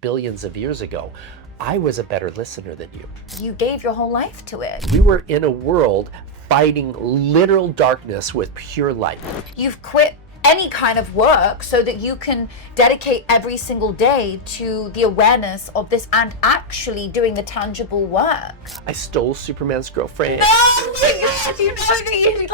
billions of years ago, I was a better listener than you. You gave your whole life to it. We were in a world fighting literal darkness with pure light. You've quit any kind of work so that you can dedicate every single day to the awareness of this and actually doing the tangible work. I stole Superman's girlfriend. Oh my God, you know that you...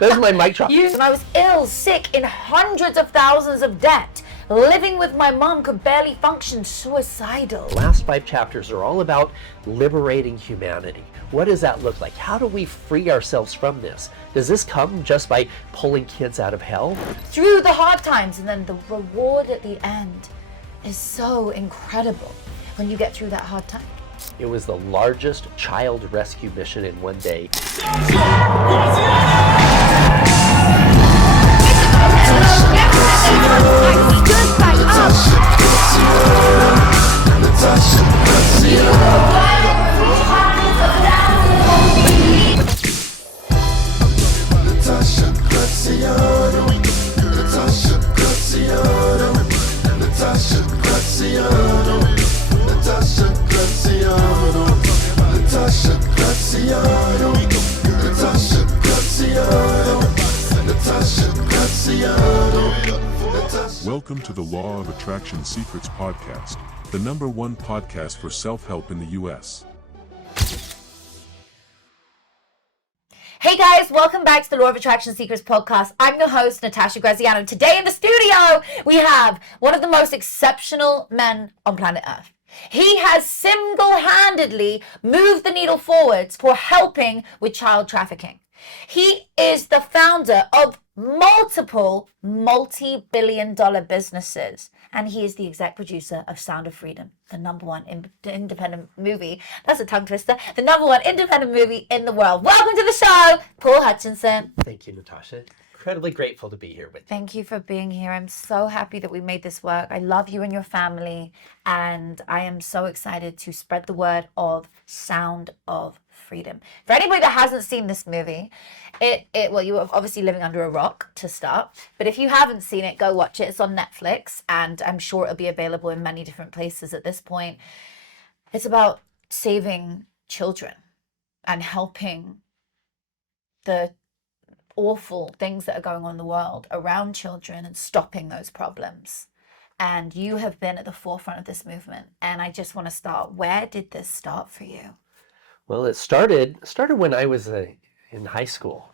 That's my mic drop. When I was ill, sick, in hundreds of thousands of debt, living with my mom, could barely function, suicidal. The last 5 chapters are all about liberating humanity. What does that look like? How do we free ourselves from this? Does this come just by pulling kids out of hell? Through the hard times, and then the reward at the end is so incredible when you get through that hard time. It was the largest child rescue mission in one day. Natasha Graziano. Natasha Graziano. Natasha Graziano. Natasha Graziano. Natasha Graziano. Natasha Graziano. Natasha Graziano. Natasha Graziano. Welcome to the Law of Attraction Secrets podcast, the #1 podcast for self-help in the U.S. Hey guys, welcome back to the Law of Attraction Secrets podcast. I'm your host, Natasha Graziano. Today in the studio, we have one of the most exceptional men on planet Earth. He has single-handedly moved the needle forwards for helping with child trafficking. He is the founder of multiple multi-billion-dollar businesses, and he is the exec producer of Sound of Freedom, the #1 independent movie. That's a tongue twister. The #1 independent movie in the world. Welcome to the show, Paul Hutchinson. Thank you, Natasha. Incredibly grateful to be here with you. Thank you for being here. I'm so happy that we made this work. I love you and your family, and I am so excited to spread the word of Sound of Freedom. For anybody that hasn't seen this movie, well, you are obviously living under a rock to start, but if you haven't seen it, go watch it. It's on Netflix, and I'm sure it'll be available in many different places at this point. It's about saving children and helping the awful things that are going on in the world around children and stopping those problems. And you have been at the forefront of this movement, and I just want to start, where did this start for you? Well, it started when I was in high school.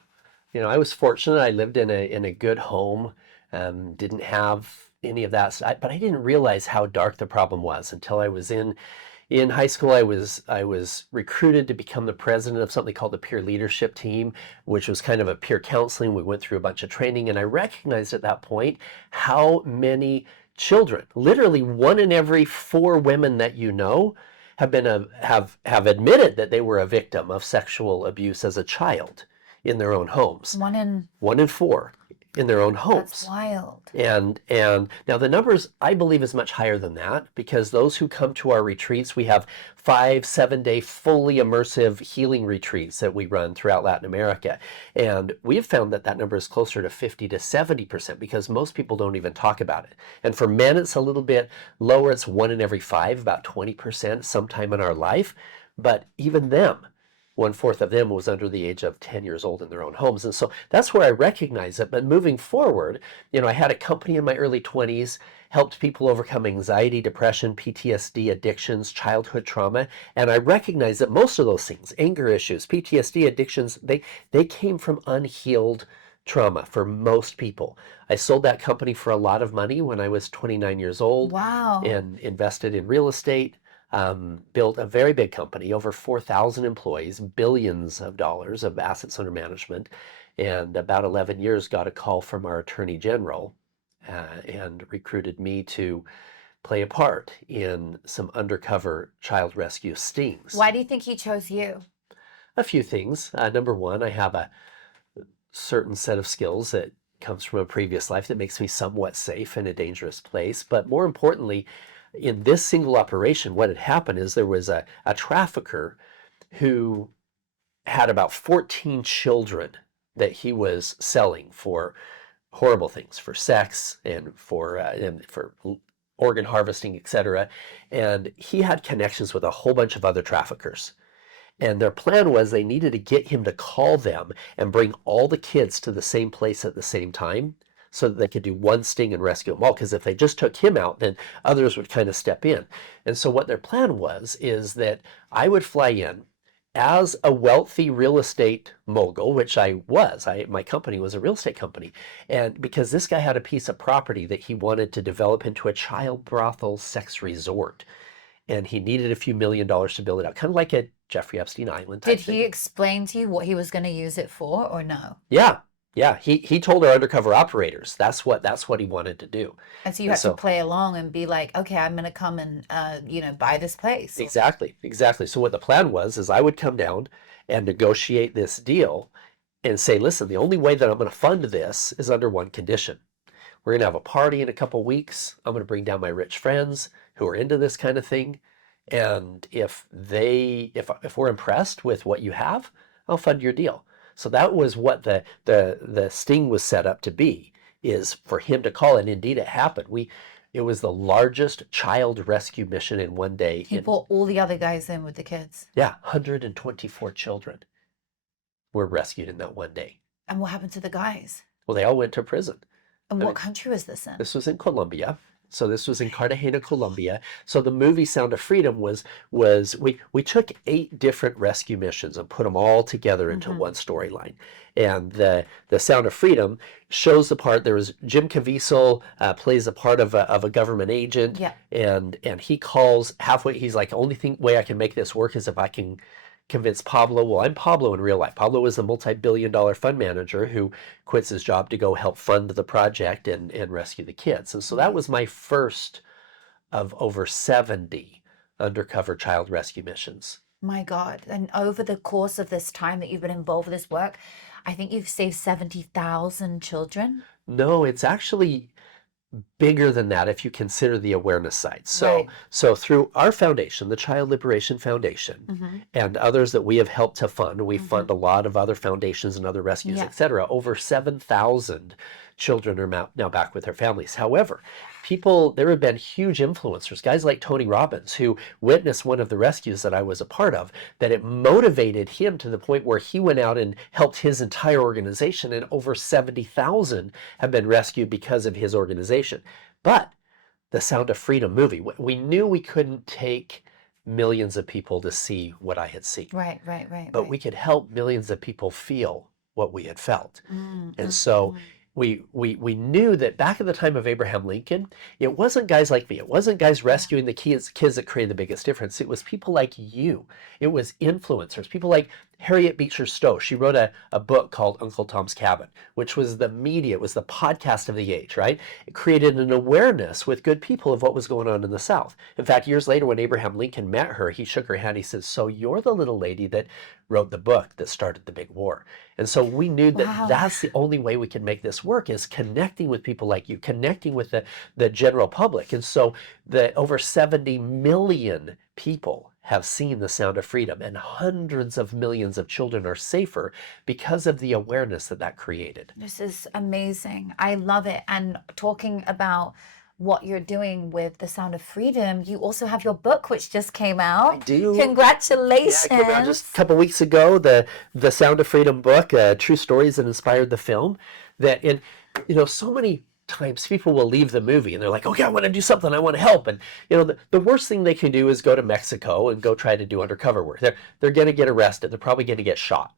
You know, I was fortunate. I lived in a good home, didn't have any of that, but I didn't realize how dark the problem was until I was in high school. I was recruited to become the president of something called the peer leadership team, which was kind of a peer counseling. We went through a bunch of training, and I recognized at that point how many children, literally 1 in every 4 women that you know, have admitted that they were a victim of sexual abuse as a child in their own homes. 1 in 4 in their own homes. That's wild. And now the numbers, I believe, is much higher than that, because those who come to our retreats, we have 5-7 day fully immersive healing retreats that we run throughout Latin America. And we've found that number is closer to 50 to 70%, because most people don't even talk about it. And for men, it's a little bit lower. It's 1 in every 5, about 20% sometime in our life. But even them, 1/4 of them was under the age of 10 years old in their own homes. And so that's where I recognize it. But moving forward, you know, I had a company in my early 20s, helped people overcome anxiety, depression, PTSD, addictions, childhood trauma. And I recognized that most of those things, anger issues, PTSD, addictions, they came from unhealed trauma for most people. I sold that company for a lot of money when I was 29 years old. Wow. And invested in real estate. Built a very big company, over 4,000 employees, billions of dollars of assets under management, and about 11 years got a call from our Attorney General and recruited me to play a part in some undercover child rescue stings. Why do you think he chose you? A few things. Number one, I have a certain set of skills that comes from a previous life that makes me somewhat safe in a dangerous place. But more importantly, in this single operation, what had happened is there was a trafficker who had about 14 children that he was selling for horrible things, for sex and for organ harvesting, etc. And he had connections with a whole bunch of other traffickers. And their plan was they needed to get him to call them and bring all the kids to the same place at the same time so that they could do one sting and rescue them all. Because if they just took him out, then others would kind of step in. And so what their plan was is that I would fly in as a wealthy real estate mogul, which I was. My company was a real estate company. And because this guy had a piece of property that he wanted to develop into a child brothel sex resort. And he needed a few $1 million to build it out, kind of like a Jeffrey Epstein Island type Did thing. he explain to you what he was going to use it for, or no? Yeah. He told our undercover operators that's what he wanted to do. And so you had to play along and be like, okay, I'm going to come and buy this place. Exactly. So what the plan was is I would come down and negotiate this deal and say, listen, the only way that I'm going to fund this is under one condition. We're going to have a party in a couple weeks. I'm going to bring down my rich friends who are into this kind of thing. And if we're impressed with what you have, I'll fund your deal. So that was what the sting was set up to be, is for him to call, and indeed it happened. It was the largest child rescue mission in one day. He brought all the other guys in with the kids. Yeah, 124 children were rescued in that one day. And what happened to the guys? Well, they all went to prison. And what country was this in? This was in Colombia. So this was in Cartagena, Colombia. So the movie Sound of Freedom was we took 8 different rescue missions and put them all together into one storyline. And the Sound of Freedom shows the part. There was Jim Caviezel plays a part of a government agent. Yeah. And he calls halfway. He's like, the only way I can make this work is if I can convince Pablo. Well, I'm Pablo in real life. Pablo is a multi-billion-dollar fund manager who quits his job to go help fund the project and rescue the kids. And so that was my first of over 70 undercover child rescue missions. My God. And over the course of this time that you've been involved with this work, I think you've saved 70,000 children. No, it's actually bigger than that if you consider the awareness side. So through our foundation, the Child Liberation Foundation, and others that we have helped to fund, we fund a lot of other foundations and other rescues, etc. Over 7,000 children are now back with their families. However, there have been huge influencers, guys like Tony Robbins, who witnessed one of the rescues that I was a part of, that it motivated him to the point where he went out and helped his entire organization, and over 70,000 have been rescued because of his organization. But the Sound of Freedom movie, we knew we couldn't take millions of people to see what I had seen. Right. But we could help millions of people feel what we had felt. And so we knew that back at the time of Abraham Lincoln, it wasn't guys like me. It wasn't guys rescuing the kids that created the biggest difference. It was people like you. It was influencers, people like Harriet Beecher Stowe. She wrote a book called Uncle Tom's Cabin, which was the media, it was the podcast of the age, right? It created an awareness with good people of what was going on in the South. In fact, years later when Abraham Lincoln met her, he shook her hand. He says, so you're the little lady that wrote the book that started the big war. And so we knew that that's the only way we could make this work, is connecting with people like you, connecting with the general public. And so the over 70 million people have seen the Sound of Freedom, and hundreds of millions of children are safer because of the awareness that created. This is amazing. I love it. And talking about what you're doing with the Sound of Freedom, you also have your book, which just came out. I do. Congratulations. Yeah, it came out just a couple weeks ago, the Sound of Freedom book, true stories that inspired the film. That so many times people will leave the movie and they're like, okay, I want to do something, I want to help. And the worst thing they can do is go to Mexico and go try to do undercover work. They're going to get arrested. They're probably going to get shot.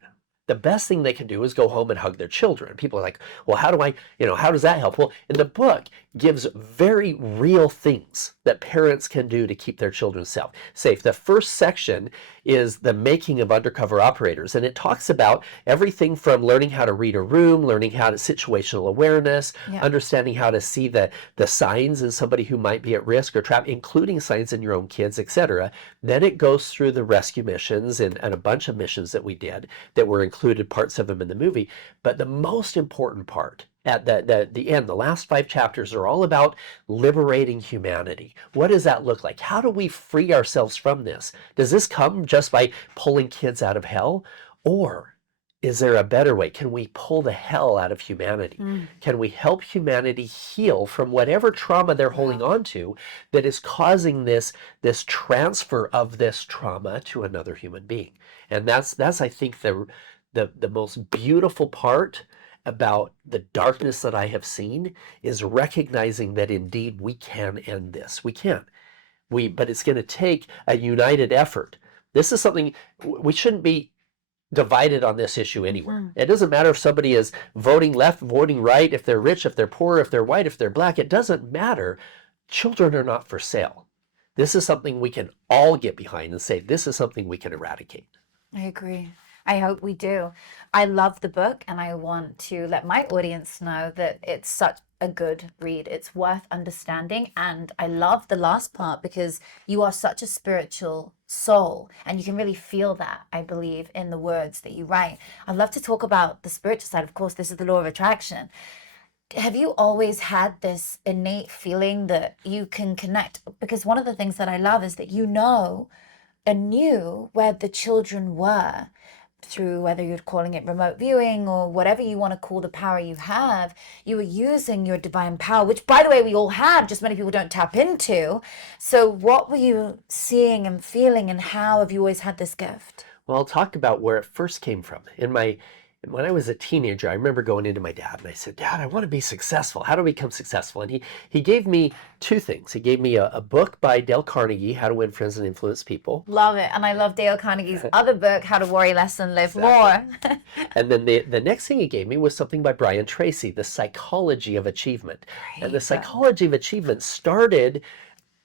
The best thing they can do is go home and hug their children. People are like, well, how does that help? Well, in the book gives very real things that parents can do to keep their children safe. The first section is the making of undercover operators, and it talks about everything from learning how to read a room, learning how to situational awareness, understanding how to see the signs in somebody who might be at risk or trapped, including signs in your own kids, etc. Then it goes through the rescue missions and a bunch of missions that we did that were included, parts of them in the movie. But the most important part at the end, the last 5 chapters are all about liberating humanity. What does that look like? How do we free ourselves from this? Does this come just by pulling kids out of hell? Or is there a better way? Can we pull the hell out of humanity? Can we help humanity heal from whatever trauma they're holding on to that is causing this transfer of this trauma to another human being? And that's I think the most beautiful part about the darkness that I have seen is recognizing that indeed we can end this. We can. But it's going to take a united effort. This is something we shouldn't be divided on this issue anywhere. It doesn't matter if somebody is voting left, voting right, if they're rich, if they're poor, if they're white, if they're black. It doesn't matter. Children are not for sale. This is something we can all get behind and say, this is something we can eradicate. I agree. I hope we do. I love the book, and I want to let my audience know that it's such a good read. It's worth understanding. And I love the last part because you are such a spiritual soul, and you can really feel that, I believe, in the words that you write. I'd love to talk about the spiritual side. Of course, this is the law of attraction. Have you always had this innate feeling that you can connect? Because one of the things that I love is that you know and knew where the children were through, whether you're calling it remote viewing or whatever you want to call the power you have. You were using your divine power, which, by the way, we all have, just many people don't tap into. So what were you seeing and feeling, and how have you always had this gift? Well, I'll talk about where it first came from. When I was a teenager, I remember going into my dad and I said, Dad, I want to be successful. How do I become successful? And he gave me two things. He gave me a book by Dale Carnegie, How to Win Friends and Influence People. Love it. And I love Dale Carnegie's other book, How to Worry Less and Live More. And then the next thing he gave me was something by Brian Tracy, The Psychology of Achievement. Great. And the Psychology of Achievement started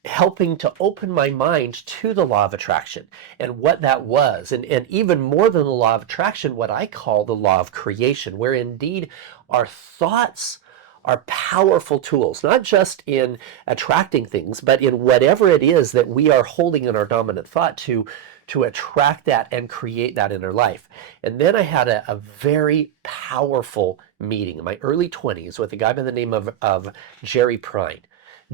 helping to open my mind to the law of attraction and what that was. And even more than the law of attraction, what I call the law of creation, where indeed our thoughts are powerful tools, not just in attracting things, but in whatever it is that we are holding in our dominant thought to attract that and create that in our life. And then I had a very powerful meeting in my early 20s with a guy by the name of Jerry Prine.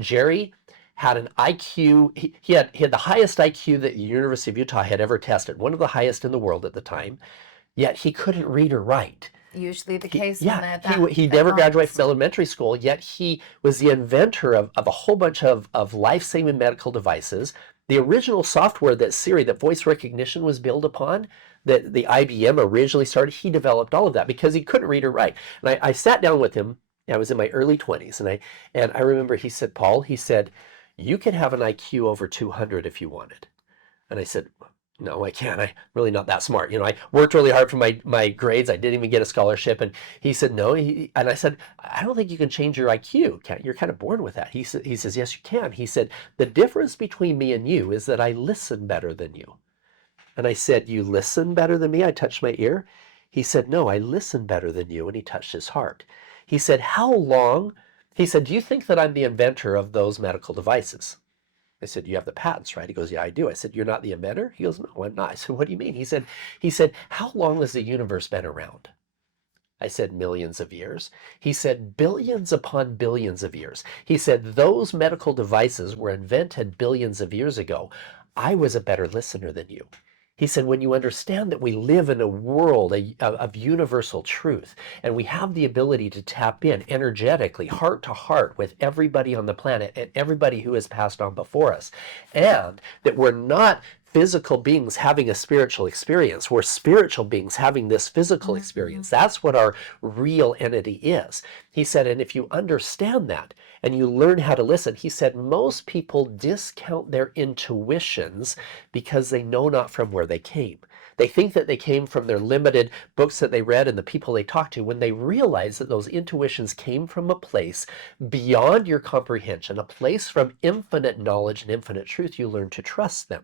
Jerry had an IQ, he had the highest IQ that the University of Utah had ever tested, one of the highest in the world at the time, yet he couldn't read or write. Usually the case. He never graduated from elementary school, yet he was the inventor of a whole bunch of life-saving medical devices. The original software that Siri, that voice recognition was built upon, that the IBM originally started, he developed all of that because he couldn't read or write. And I sat down with him, I was in my early 20s, and I remember he said, Paul, he said, you can have an IQ over 200 if you wanted. And I said, no, I can't. I'm really not that smart. I worked really hard for my grades. I didn't even get a scholarship. And he said, no. And I said, I don't think you can change your IQ. You're kind of born with that. He says, yes, you can. He said, the difference between me and you is that I listen better than you. And I said, you listen better than me? I touched my ear. He said, no, I listen better than you. And he touched his heart. He said, how long? He said, do you think that I'm the inventor of those medical devices? I said, you have the patents, right? He goes, yeah, I do. I said, you're not the inventor? He goes, no, I'm not. I said, what do you mean? He said, how long has the universe been around? I said, millions of years. He said, billions upon billions of years. He said, those medical devices were invented billions of years ago. I was a better listener than you. He said, when you understand that we live in a world of universal truth, and we have the ability to tap in energetically, heart to heart, with everybody on the planet and everybody who has passed on before us, and that we're not physical beings having a spiritual experience, we're spiritual beings having this physical experience. That's what our real entity is. He said, and if you understand that and you learn how to listen, he said, most people discount their intuitions because they know not from where they came. They think that they came from their limited books that they read and the people they talked to, when they realize that those intuitions came from a place beyond your comprehension, a place from infinite knowledge and infinite truth. You learn to trust them.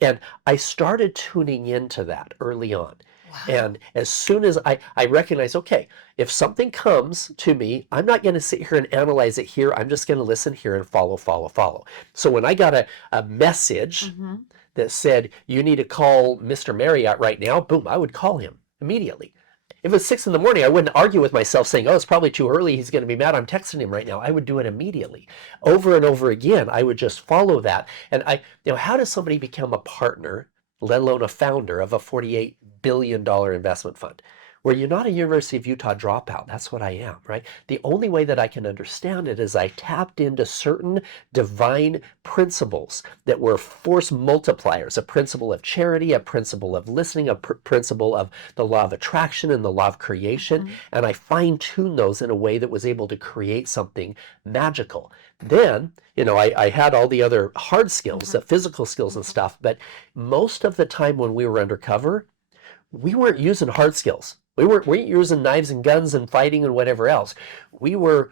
And I started tuning into that early on. Wow. And as soon as I recognized, okay, if something comes to me, I'm not going to sit here and analyze it here. I'm just going to listen here and follow. So when I got a message that said, you need to call Mr. Marriott right now, boom, I would call him immediately. If it was 6 a.m, I wouldn't argue with myself saying, oh, it's probably too early, he's going to be mad, I'm texting him right now. I would do it immediately. Over and over again, I would just follow that. And how does somebody become a partner, let alone a founder of a $48 billion investment fund? where you're not a University of Utah dropout. That's what I am, right? The only way that I can understand it is I tapped into certain divine principles that were force multipliers, a principle of charity, a principle of listening, a principle of the law of attraction and the law of creation. And I fine-tuned those in a way that was able to create something magical. Then, I had all the other hard skills, the physical skills and stuff, but most of the time when we were undercover, we weren't using hard skills. We weren't using knives and guns and fighting and whatever else. We were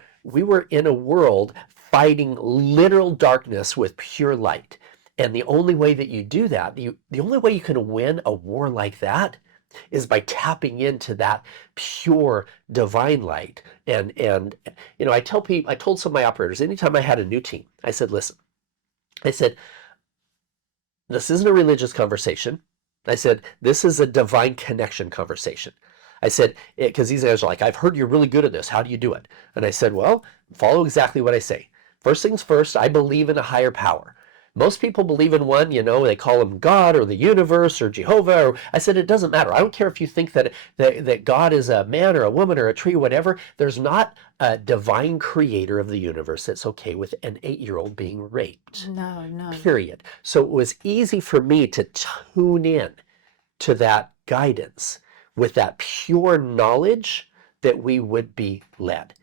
in a world fighting literal darkness with pure light. And the only way that you do that, the only way you can win a war like that is by tapping into that pure divine light. And I told some of my operators, anytime I had a new team, I said, listen, this isn't a religious conversation. I said, this is a divine connection conversation. I said, because these guys are like, I've heard you're really good at this. How do you do it? And I said, well, follow exactly what I say. First things first, I believe in a higher power. Most people believe in one, they call him God or the universe or Jehovah. I said, it doesn't matter. I don't care if you think that God is a man or a woman or a tree, whatever. There's not a divine creator of the universe that's okay with an 8-year-old being raped. No. Period. So it was easy for me to tune in to that guidance with that pure knowledge that we would be led.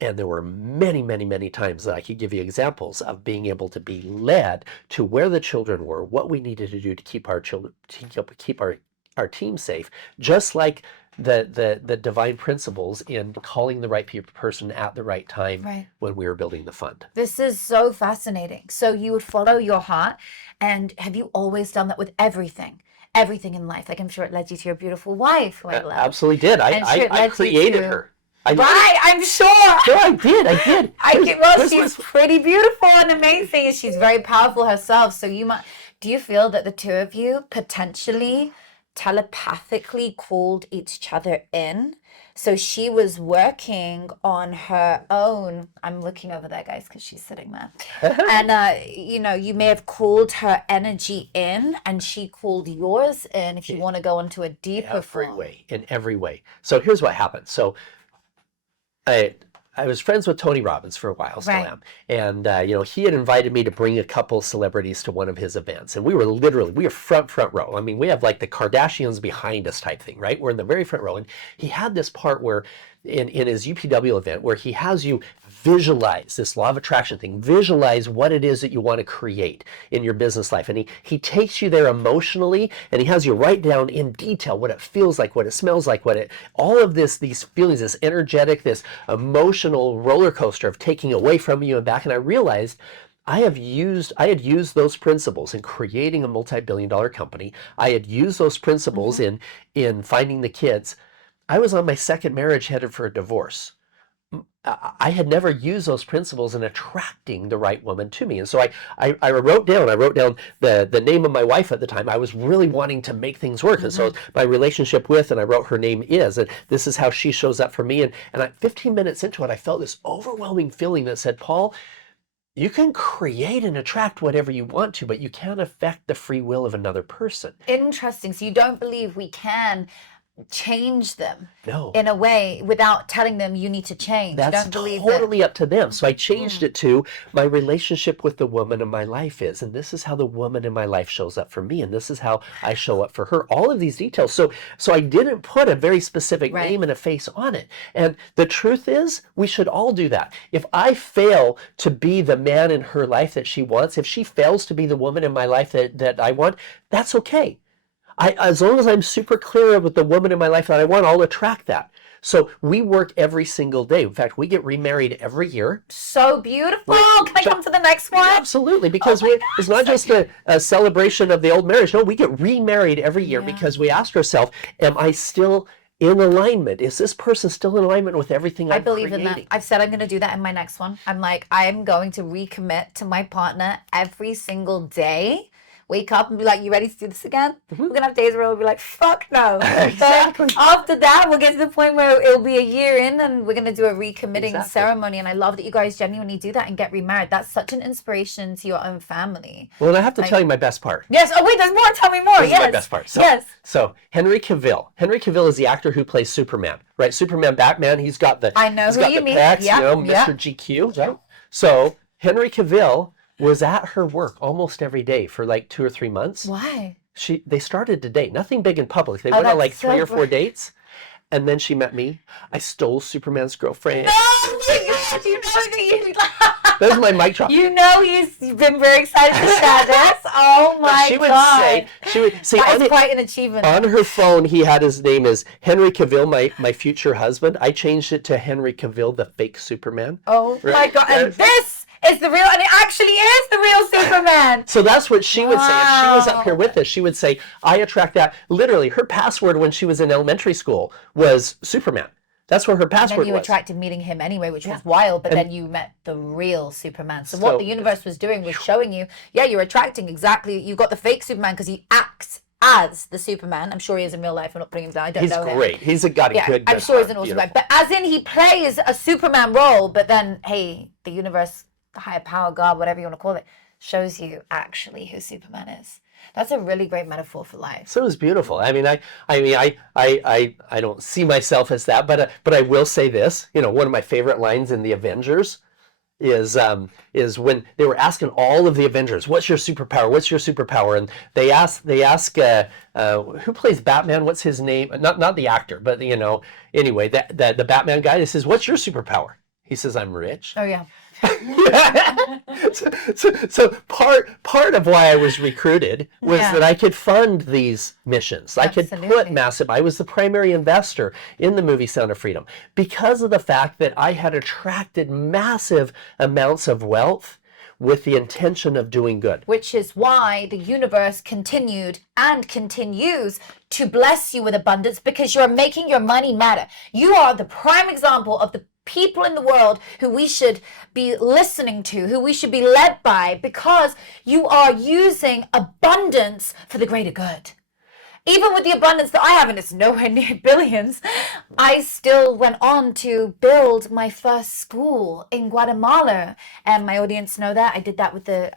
And there were many, many, many times that I could give you examples of being able to be led to where the children were, what we needed to do to keep our children, to keep our team safe, just like the divine principles in calling the right person at the right time when we were building the fund. This is so fascinating. So you would follow your heart, and have you always done that with everything in life? Like, I'm sure it led you to your beautiful wife, who I love. Absolutely did. I created her. I'm sure. No, I did. She's pretty beautiful and amazing, and she's very powerful herself. So do you feel that the two of you potentially telepathically called each other in? So she was working on her own. I'm looking over there, guys, because she's sitting there. And, you may have called her energy in, and she called yours in, if you want to go into a deeper form. In every way. So here's what happened. So I was friends with Tony Robbins for a while, still am. And, he had invited me to bring a couple celebrities to one of his events. And we were front row. I mean, we have like the Kardashians behind us type thing, right? We're in the very front row. And he had this part where in his UPW event where he has you visualize this law of attraction thing, visualize what it is that you want to create in your business life. And he takes you there emotionally, and he has you write down in detail what it feels like, what it smells like, all of these feelings, this energetic, this emotional roller coaster of taking away from you and back. And I realized I had used those principles in creating a multi-billion-dollar company. I had used those principles in finding the kids. I was on my second marriage headed for a divorce. I had never used those principles in attracting the right woman to me. And so I wrote down the name of my wife at the time. I was really wanting to make things work. And so my relationship with, and I wrote her name is, and this is how she shows up for me. And 15 minutes into it, I felt this overwhelming feeling that said, Paul, you can create and attract whatever you want to, but you can't affect the free will of another person. Interesting. So you don't believe we can change them No. in a way without telling them you need to change. That's totally up to them. So I changed it to my relationship with the woman in my life is, and this is how the woman in my life shows up for me, and this is how I show up for her. All of these details. So I didn't put a very specific name and a face on it. And the truth is, we should all do that. If I fail to be the man in her life that she wants, if she fails to be the woman in my life that I want, that's okay. As long as I'm super clear with the woman in my life that I want, I'll attract that. So we work every single day. In fact, we get remarried every year. So beautiful. Can I come to the next one? Absolutely, because it's not just a celebration of the old marriage. No, we get remarried every year because we ask ourselves, am I still in alignment? Is this person still in alignment with everything I'm believe creating? in that. I've said I'm going to do that in my next one. I'm going to recommit to my partner every single day wake up and be like, you ready to do this again? We're going to have days where we'll be like, fuck no. Exactly. But after that, we'll get to the point where it'll be a year in and we're going to do a recommitting ceremony. And I love that you guys genuinely do that and get remarried. That's such an inspiration to your own family. Well, and I have to tell you my best part. Yes. Oh, wait, there's more. Tell me more. This is my best part. So Henry Cavill. Henry Cavill is the actor who plays Superman, right? Superman, Batman. He's got the I know he's who got you the mean. pecs, Yeah, you know, yeah. Mr. GQ, right? So Henry Cavill was at her work almost every day for like 2 or 3 months. Why? They started to date. Nothing big in public. They went on that's like 3 or so 4 dates. And then she met me. I stole Superman's girlfriend. Oh my God, you know That was my mic drop. You know he's been very excited to share this. Oh my She would God. say That is quite an achievement. on her phone, he had his name as Henry Cavill, my future husband. I changed it to Henry Cavill, the fake Superman. Oh my Right? God. And this is the real, and it actually is the real Superman. So that's what she would say. If she was up here with us, she would say, I attract that. Literally, her password when she was in elementary school was Superman. That's what her password And then you was. attracted meeting him anyway, which was wild, but then you met the real Superman. So what the universe was doing was showing you, yeah, you're attracting exactly, you got the fake Superman because he acts as the Superman. I'm sure he is in real life. I'm not putting him down. I don't know him. He's great. He's got a good I'm sure he's an heart. awesome guy. But as in he plays a Superman role, but then, hey, the universe, the higher power, God, whatever you want to call it, shows you actually who Superman is. That's a really great metaphor for life. So it was beautiful. I mean, I don't see myself as that, but I will say this. You know, one of my favorite lines in the Avengers is when they were asking all of the Avengers, "What's your superpower? What's your superpower?" And they ask who plays Batman? What's his name? Not the actor, but you know, anyway, the Batman guy. He says, "What's your superpower?" He says, "I'm rich." Oh yeah. so part of why I was recruited was that I could fund these missions. I could put massive. I was the primary investor in the movie Sound of Freedom because of the fact that I had attracted massive amounts of wealth with the intention of doing good. Which is why the universe continued and continues to bless you with abundance, because you're making your money matter. You are the prime example of the people in the world who we should be listening to, who we should be led by, because you are using abundance for the greater good. Even with the abundance that I have, and it's nowhere near billions, I still went on to build my first school in Guatemala. And my audience know that. I did that with the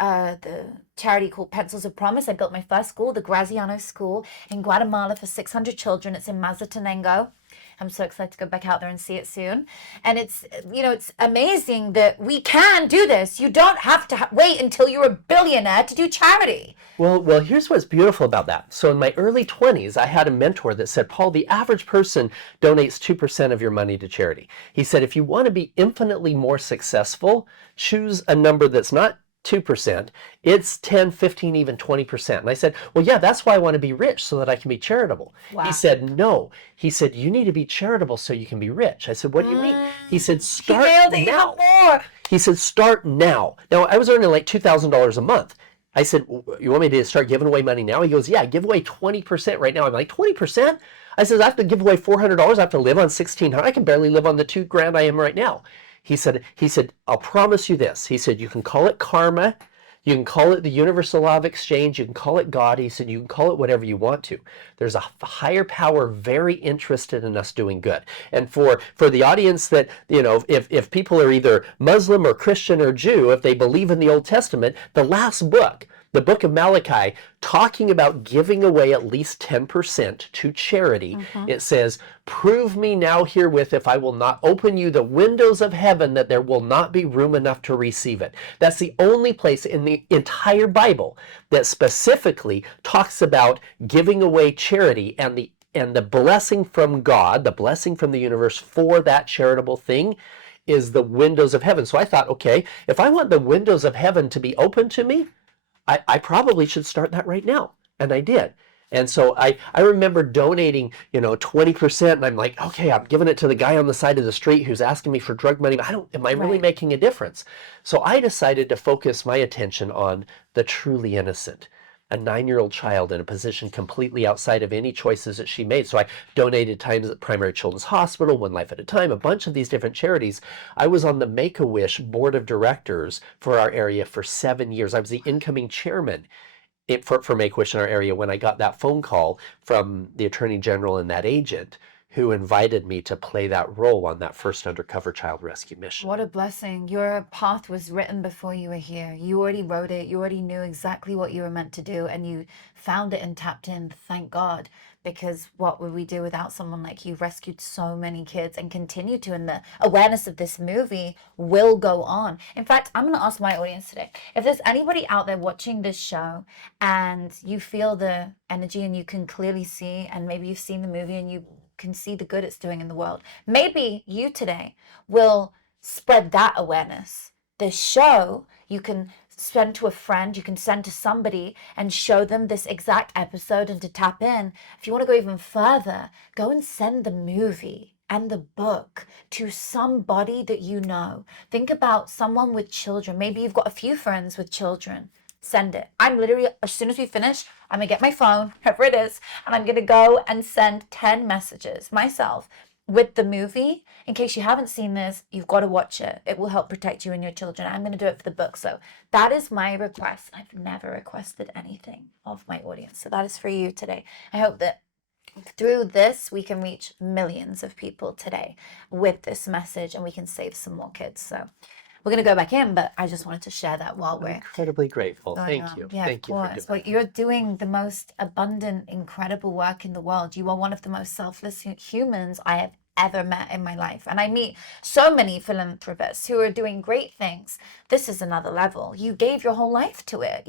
charity called Pencils of Promise. I built my first school, the Graziano School in Guatemala for 600 children. It's in Mazatenango. I'm so excited to go back out there and see it soon. And it's, you know, it's amazing that we can do this. You don't have to wait until you're a billionaire to do charity. Well, here's what's beautiful about that. So in my early 20s, I had a mentor that said, Paul, the average person donates 2% of your money to charity. He said, if you want to be infinitely more successful, choose a number that's not 2%, it's 10, 15, even 20%. And I said, well, yeah, that's why I want to be rich, so that I can be charitable. Wow. He said, no. He said, you need to be charitable so you can be rich. I said, what do you mean? He said, start now. He said, start now. Now, I was earning like $2,000 a month. I said, you want me to start giving away money now? He goes, yeah, give away 20% right now. I'm like, 20%? I said, I have to give away $400. I have to live on $1,600. I can barely live on the $2,000 I am right now. He said, I'll promise you this. He said, you can call it karma. You can call it the universal law of exchange. You can call it God. He said, you can call it whatever you want to. There's a higher power very interested in us doing good. And for the audience that, you know, if people are either Muslim or Christian or Jew, if they believe in the Old Testament, the last book, the book of Malachi, talking about giving away at least 10% to charity, it says, prove me now herewith if I will not open you the windows of heaven that there will not be room enough to receive it. That's the only place in the entire Bible that specifically talks about giving away charity and the blessing from God, the blessing from the universe for that charitable thing is the windows of heaven. So I thought, okay, if I want the windows of heaven to be open to me, I probably should start that right now. And I did. And so I remember donating, 20%. And I'm like, okay, I'm giving it to the guy on the side of the street who's asking me for drug money. Am I really making a difference? So I decided to focus my attention on the truly innocent, a 9-year-old child in a position completely outside of any choices that she made. So I donated times at Primary Children's Hospital, One Life at a Time, a bunch of these different charities. I was on the Make-A-Wish board of directors for our area for 7 years. I was the incoming chairman. for Make-A-Wish in our area, when I got that phone call from the Attorney General and that agent who invited me to play that role on that first undercover child rescue mission. What a blessing. Your path was written before you were here. You already wrote it. You already knew exactly what you were meant to do, and you found it and tapped in. Thank God. Because what would we do without someone like you? Rescued so many kids and continue to, and the awareness of this movie will go on. In fact, I'm going to ask my audience today, if there's anybody out there watching this show and you feel the energy and you can clearly see, and maybe you've seen the movie and you can see the good it's doing in the world, maybe you today will spread that awareness. This show, you can send to a friend, you can send to somebody and show them this exact episode and to tap in. If you want to go even further, go and send the movie and the book to somebody that you know. Think about someone with children. Maybe you've got a few friends with children. Send it. I'm literally, as soon as we finish, I'm gonna get my phone, whoever it is, and I'm gonna go and send 10 messages myself with the movie. In case you haven't seen this, you've got to watch it. It will help protect you and your children. I'm going to do it for the book. So that is my request. I've never requested anything of my audience. So that is for you today. I hope that through this, we can reach millions of people today with this message, and we can save some more kids. So we're going to go back in, but I just wanted to share that while we're incredibly grateful. Thank you. Yeah, Thank you for doing Well, that. you're doing the most abundant, incredible work in the world. You are one of the most selfless humans I have ever met in my life. And I meet so many philanthropists who are doing great things. This is another level. You gave your whole life to it.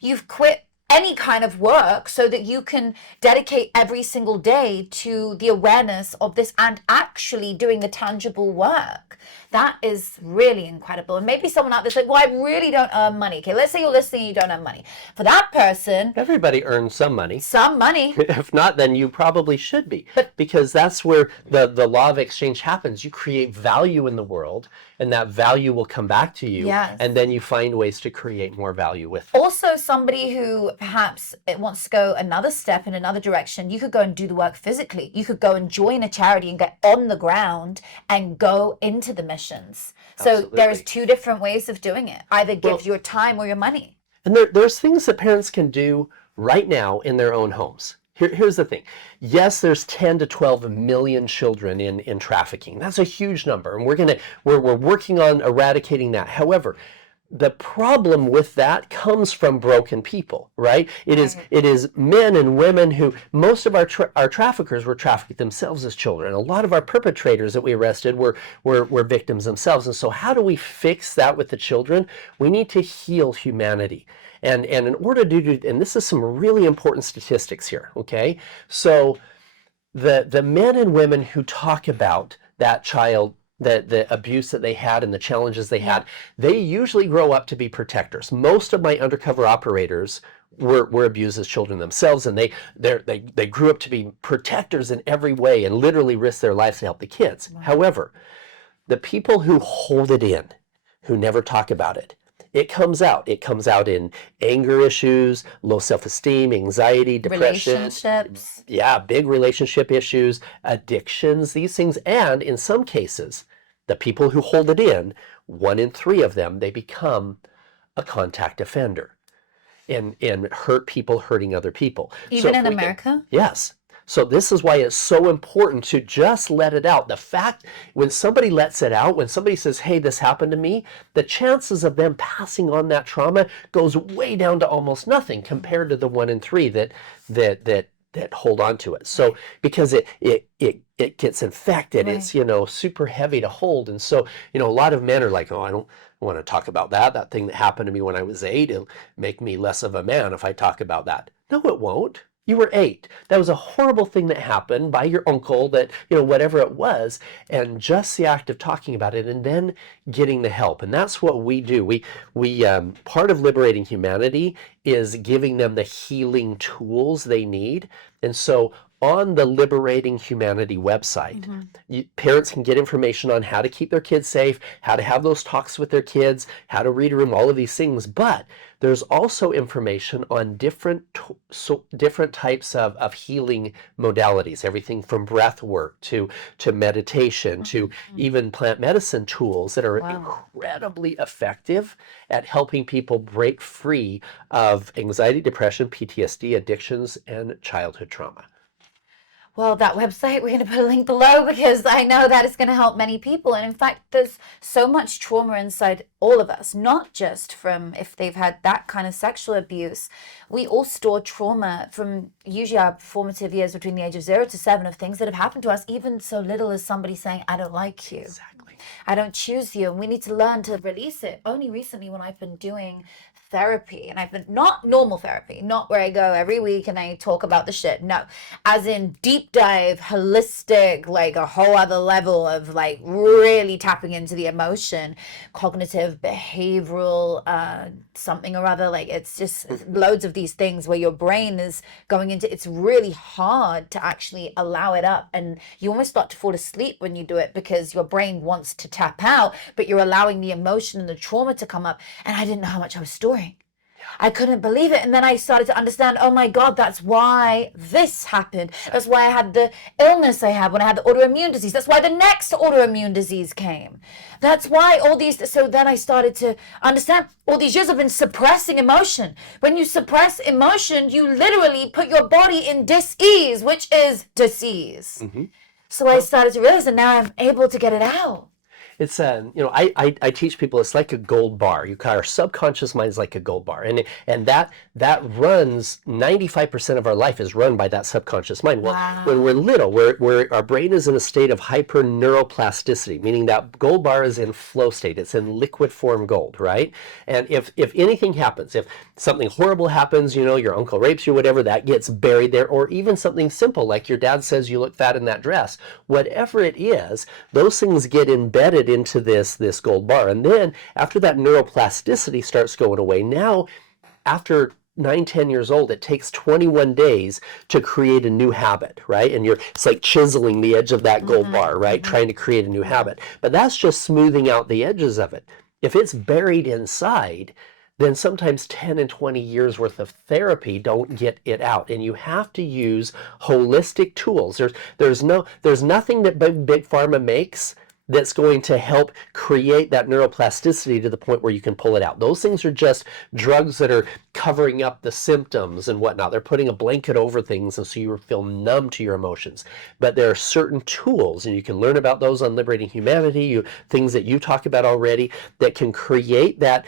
You've quit any kind of work so that you can dedicate every single day to the awareness of this and actually doing the tangible work. That is really incredible. And maybe someone out there's like, well, I really don't earn money. Okay, let's say you're listening and you don't earn money. For that person, Everybody earns some money. some money. If not, then you probably should be. Because that's where the law of exchange happens. You create value in the world, and that value will come back to you. Yes. And then you find ways to create more value with it. Also, somebody who perhaps it wants to go another step in another direction, you could go and do the work physically. You could go and join a charity and get on the ground and go into the missions. So there's two different ways of doing it. Either give your time or your money. And there's things that parents can do right now in their own homes. Here's the thing. Yes, there's 10 to 12 million children in trafficking. That's a huge number, and we're working on eradicating that. However, the problem with that comes from broken people, right? It is men and women who, most of our traffickers were trafficked themselves as children. A lot of our perpetrators that we arrested were victims themselves. And so how do we fix that with the children? We need to heal humanity. And in order to do, and this is some really important statistics here, okay? So the men and women who talk about that child, the abuse that they had and the challenges they had, they usually grow up to be protectors. Most of my undercover operators were abused as children themselves, and they grew up to be protectors in every way and literally risked their lives to help the kids. Wow. However, the people who hold it in, who never talk about it, it comes out. It comes out in anger issues, low self-esteem, anxiety, depression. Relationships. Yeah, big relationship issues, addictions, these things. And in some cases, the people who hold it in, 1 in 3 of them, they become a contact offender and hurt people hurting other people. Even in America? Yes. So this is why it's so important to just let it out. The fact, when somebody lets it out, when somebody says, hey, this happened to me, the chances of them passing on that trauma goes way down to almost nothing compared to the 1 in 3 that hold on to it. So because it gets infected, right. It's, super heavy to hold. And so, a lot of men are like, oh, I don't want to talk about that thing that happened to me when I was 8, it'll make me less of a man if I talk about that. No, it won't. You were 8. That was a horrible thing that happened by your uncle that, whatever it was. And just the act of talking about it and then getting the help. And that's what we do. We part of liberating humanity is giving them the healing tools they need. And so on the Liberating Humanity website, parents can get information on how to keep their kids safe, how to have those talks with their kids, how to read a room, all of these things. But there's also information on different types of healing modalities, everything from breath work to meditation to even plant medicine tools that are incredibly effective at helping people break free of anxiety, depression, PTSD, addictions, and childhood trauma. Well, that website, we're going to put a link below because I know that is going to help many people. And in fact, there's so much trauma inside all of us, not just from if they've had that kind of sexual abuse. We all store trauma from usually our formative years between the age of 0 to 7 of things that have happened to us, even so little as somebody saying, I don't like you. Exactly. I don't choose you. And we need to learn to release it. Only recently when I've been doing therapy, and I've been not normal therapy, not where I go every week and I talk about the shit. No, as in deep dive, holistic, like a whole other level of like really tapping into the emotion, cognitive, behavioral, something or other. Like it's just loads of these things where your brain is going into, it's really hard to actually allow it up. And you almost start to fall asleep when you do it because your brain wants to tap out, but you're allowing the emotion and the trauma to come up. And I didn't know how much I was storing. I couldn't believe it. And then I started to understand, oh my God, that's why this happened. That's why I had the illness I had when I had the autoimmune disease. That's why the next autoimmune disease came. That's why all these, so then I started to understand all these years I've been suppressing emotion. When you suppress emotion, you literally put your body in dis-ease, which is disease. So I started to realize, and now I'm able to get it out. It's I teach people it's like a gold bar. Our subconscious mind is like a gold bar, and that runs 95% of our life is run by that subconscious mind. Well, when we're little, our brain is in a state of hyper neuroplasticity, meaning that gold bar is in flow state. It's in liquid form gold, right? And if anything happens, if something horrible happens, your uncle rapes you, whatever, that gets buried there, or even something simple like your dad says you look fat in that dress, whatever it is, those things get embedded into this gold bar. And then after that neuroplasticity starts going away, now after 9-10 years old, it takes 21 days to create a new habit, right? And it's like chiseling the edge of that gold bar, right? Trying to create a new habit. But that's just smoothing out the edges of it. If it's buried inside, then sometimes 10 and 20 years worth of therapy don't get it out. And you have to use holistic tools. There's nothing that big pharma makes that's going to help create that neuroplasticity to the point where you can pull it out. Those things are just drugs that are covering up the symptoms and whatnot. They're putting a blanket over things and so you feel numb to your emotions. But there are certain tools, and you can learn about those on Liberating Humanity, things that you talk about already, that can create that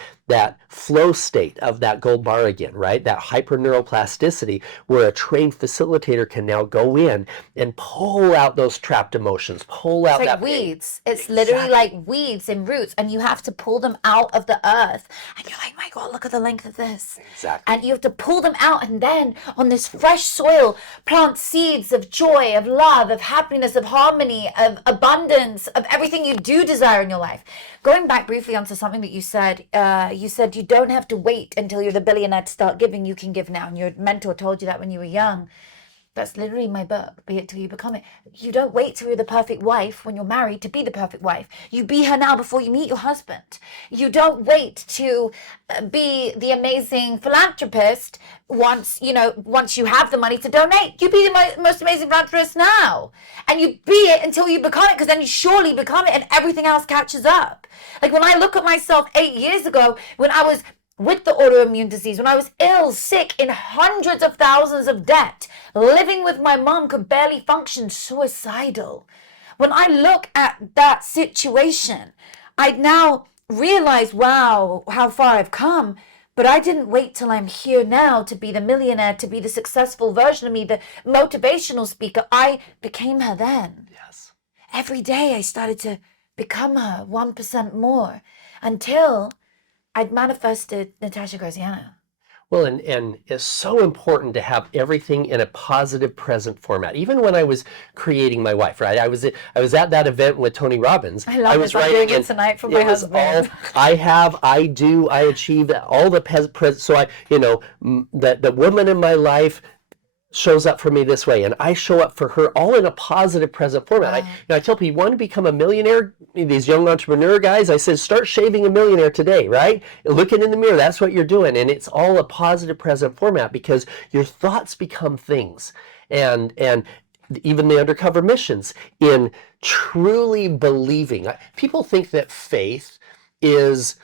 flow state of that gold bar again, right? That hyperneuroplasticity where a trained facilitator can now go in and pull out those trapped emotions, pull out it's like that weeds. It's literally like weeds and roots, and you have to pull them out of the earth. And you're like, my God, look at the length of this. Exactly. And you have to pull them out, and then on this fresh soil, plant seeds of joy, of love, of happiness, of harmony, of abundance, of everything you do desire in your life. Going back briefly onto something that you said you don't have to wait until you're the billionaire to start giving. You can give now. And your mentor told you that when you were young. That's literally my book, Be It Till You Become It. You don't wait till you're the perfect wife when you're married to be the perfect wife. You be her now before you meet your husband. You don't wait to be the amazing philanthropist once you have the money to donate. You be the most amazing philanthropist now. And you be it until you become it, because then you surely become it and everything else catches up. Like when I look at myself 8 years ago, when I was with the autoimmune disease, when I was ill, sick, in hundreds of thousands of debt, living with my mom, could barely function, suicidal. When I look at that situation, I now realize, wow, how far I've come. But I didn't wait till I'm here now to be the millionaire, to be the successful version of me, the motivational speaker. I became her then. Yes. Every day I started to become her 1% more until I'd manifested Natasha Graziano. Well, and it's so important to have everything in a positive present format. Even when I was creating my wife, right? I was at that event with Tony Robbins. I love this. I'm doing it tonight for my husband. I achieved all the present. So the woman in my life, shows up for me this way, and I show up for her, all in a positive present format. Wow. I tell people, you want to become a millionaire, these young entrepreneur guys, I said, start shaving a millionaire today, right? Looking in the mirror, that's what you're doing. And it's all a positive present format because your thoughts become things. And even the undercover missions, in truly believing. People think that faith is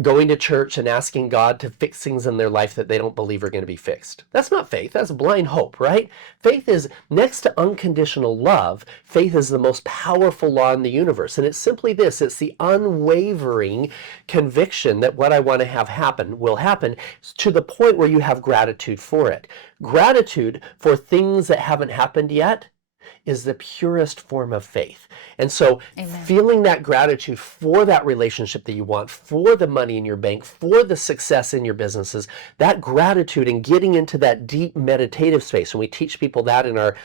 going to church and asking God to fix things in their life that they don't believe are going to be fixed. That's not faith. That's blind hope, right? Faith is, next to unconditional love, faith is the most powerful law in the universe. And it's simply this. It's the unwavering conviction that what I want to have happen will happen, to the point where you have gratitude for it. Gratitude for things that haven't happened yet is the purest form of faith. And so Amen. Feeling that gratitude for that relationship that you want, for the money in your bank, for the success in your businesses, that gratitude and getting into that deep meditative space. And we teach people that in our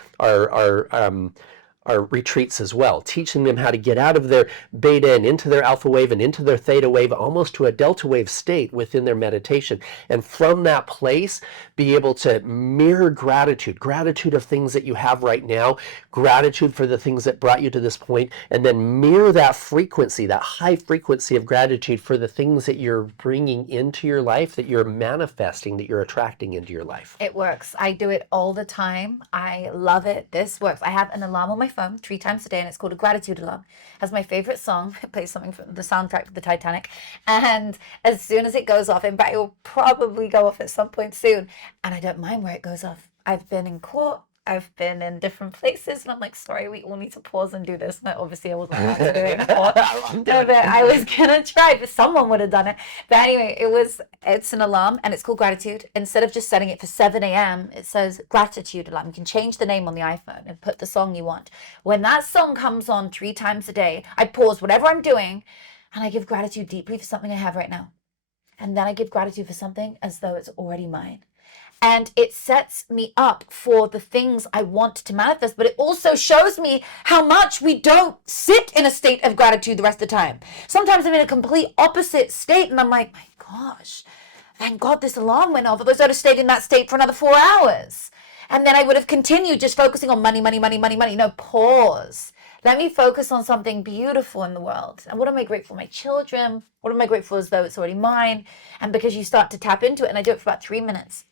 retreats as well, teaching them how to get out of their beta and into their alpha wave and into their theta wave, almost to a delta wave state within their meditation. And from that place, be able to mirror gratitude of things that you have right now, gratitude for the things that brought you to this point, and then mirror that frequency, that high frequency of gratitude for the things that you're bringing into your life, that you're manifesting, that you're attracting into your life. It works. I do it all the time. I love it. This works. I have an alarm on my phone 3 times a day, and it's called a gratitude alarm. It has my favorite song. It plays something from the soundtrack of the Titanic. And as soon as it goes off, in fact, it will probably go off at some point soon. And I don't mind where it goes off. I've been in court. I've been in different places, and I'm like, sorry, we all need to pause and do this. And obviously I wasn't allowed to do it in court. But I was gonna try, but someone would have done it. But anyway, it's an alarm, and it's called gratitude. Instead of just setting it for 7 a.m., it says gratitude alarm. You can change the name on the iPhone and put the song you want. When that song comes on 3 times a day, I pause whatever I'm doing, and I give gratitude deeply for something I have right now. And then I give gratitude for something as though it's already mine. And it sets me up for the things I want to manifest, but it also shows me how much we don't sit in a state of gratitude the rest of the time. Sometimes I'm in a complete opposite state, and I'm like, my gosh, thank God this alarm went off. Otherwise, I'd have stayed in that state for another 4 hours. And then I would have continued just focusing on money. No, pause. Let me focus on something beautiful in the world. And what am I grateful for? My children. What am I grateful as though it's already mine? And because you start to tap into it, and I do it for about 3 minutes.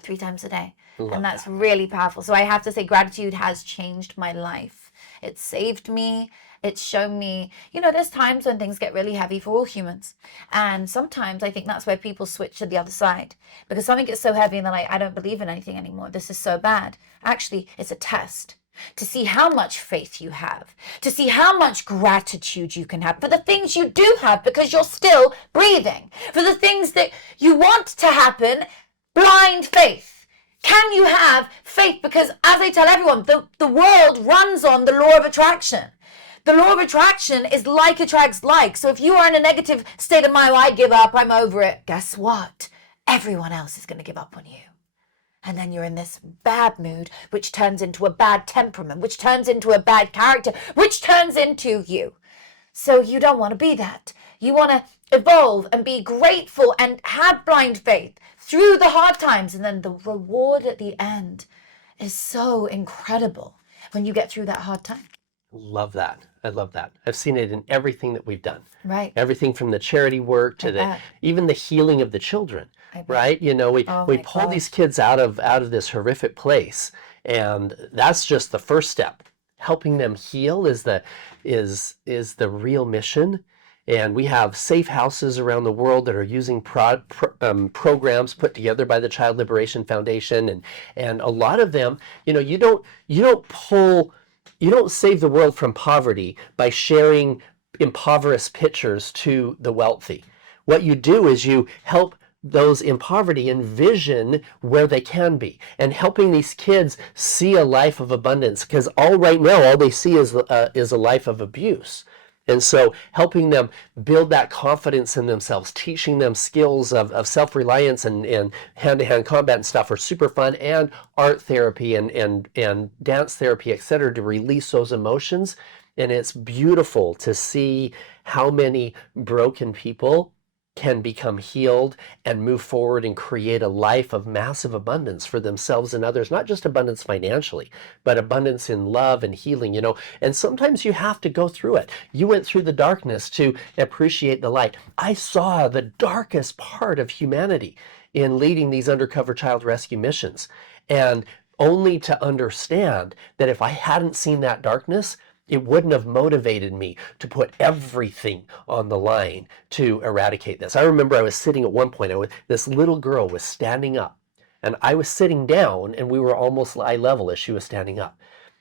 3 times a day. And that's really powerful. So I have to say, gratitude has changed my life. It's saved me. It's shown me, there's times when things get really heavy for all humans. And sometimes I think that's where people switch to the other side, because something gets so heavy and they're like, I don't believe in anything anymore. This is so bad. Actually, it's a test to see how much faith you have, to see how much gratitude you can have for the things you do have, because you're still breathing, for the things that you want to happen. Blind faith. Can you have faith? Because as I tell everyone, the world runs on the law of attraction. The law of attraction is like attracts like. So if you are in a negative state of mind, I give up, I'm over it, guess what? Everyone else is going to give up on you. And then you're in this bad mood, which turns into a bad temperament, which turns into a bad character, which turns into you. So you don't want to be that. You want to evolve and be grateful and have blind faith through the hard times. And then the reward at the end is so incredible when you get through that hard time. Love that. I love that. I've seen it in everything that we've done. Right. Everything from the charity work to even the healing of the children. Right? We pull these kids out of this horrific place, and that's just the first step. Helping them heal is the real mission. And we have safe houses around the world that are using programs put together by the Child Liberation Foundation, and a lot of them, you don't save the world from poverty by sharing impoverished pictures to the wealthy. What you do is you help those in poverty envision where they can be, and helping these kids see a life of abundance, because right now all they see is a life of abuse. And so helping them build that confidence in themselves, teaching them skills of self-reliance and hand-to-hand combat and stuff are super fun, and art therapy and dance therapy, etc., to release those emotions. And it's beautiful to see how many broken people can become healed and move forward and create a life of massive abundance for themselves and others, not just abundance financially, but abundance in love and healing, you know. And sometimes you have to go through it. You went through the darkness to appreciate the light. I saw the darkest part of humanity in leading these undercover child rescue missions, and only to understand that if I hadn't seen that darkness, it wouldn't have motivated me to put everything on the line to eradicate this. I remember I was sitting at one point, this little girl was standing up, and I was sitting down, and we were almost eye level as she was standing up.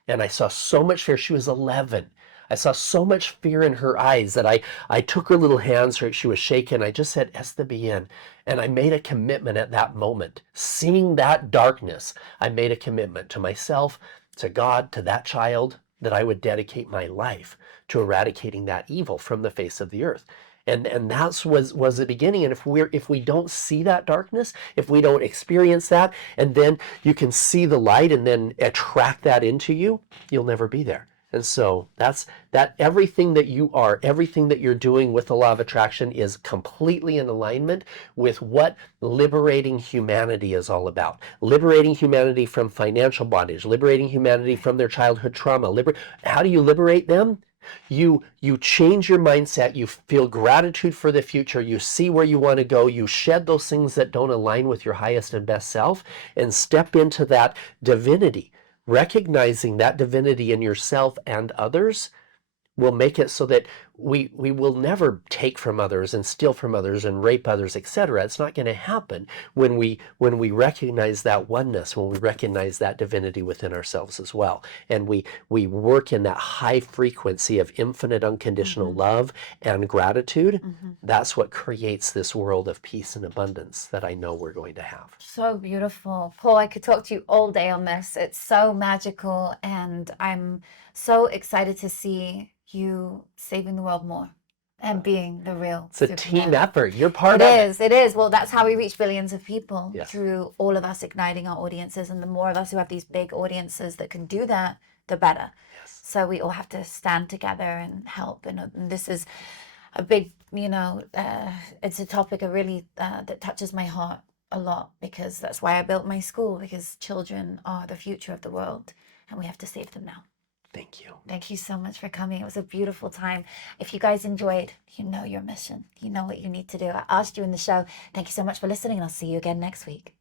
And I saw so much fear. She was 11. I saw so much fear in her eyes that I took her little hands, she was shaking. I just said, "Está bien." And I made a commitment at that moment. Seeing that darkness, I made a commitment to myself, to God, to that child, that I would dedicate my life to eradicating that evil from the face of the earth. And that was the beginning. And if we don't see that darkness, if we don't experience that, and then you can see the light and then attract that into you, you'll never be there. And so that's that. Everything that you are, everything that you're doing with the law of attraction is completely in alignment with what liberating humanity is all about. Liberating humanity from financial bondage, liberating humanity from their childhood trauma. How do you liberate them? You change your mindset, you feel gratitude for the future, you see where you want to go, you shed those things that don't align with your highest and best self, and step into that divinity. Recognizing that divinity in yourself and others will make it so that we will never take from others and steal from others and rape others, etc. It's not going to happen when we recognize that oneness, when we recognize that divinity within ourselves as well, and we work in that high frequency of infinite unconditional love and gratitude. That's what creates this world of peace and abundance that I know we're going to have. So beautiful. Paul, I could talk to you all day on this. It's so magical, and I'm so excited to see you saving the world more and being the real It's a Superman. team effort. You're part of it. It is. Well, that's how we reach billions of people, Yes. through all of us igniting our audiences. And the more of us who have these big audiences that can do that, the better. Yes. So we all have to stand together and help. And this is a big, it's a topic that touches my heart a lot, because that's why I built my school, because children are the future of the world and we have to save them now. Thank you. Thank you so much for coming. It was a beautiful time. If you guys enjoyed, you know your mission. You know what you need to do. I asked you in the show. Thank you so much for listening, and I'll see you again next week.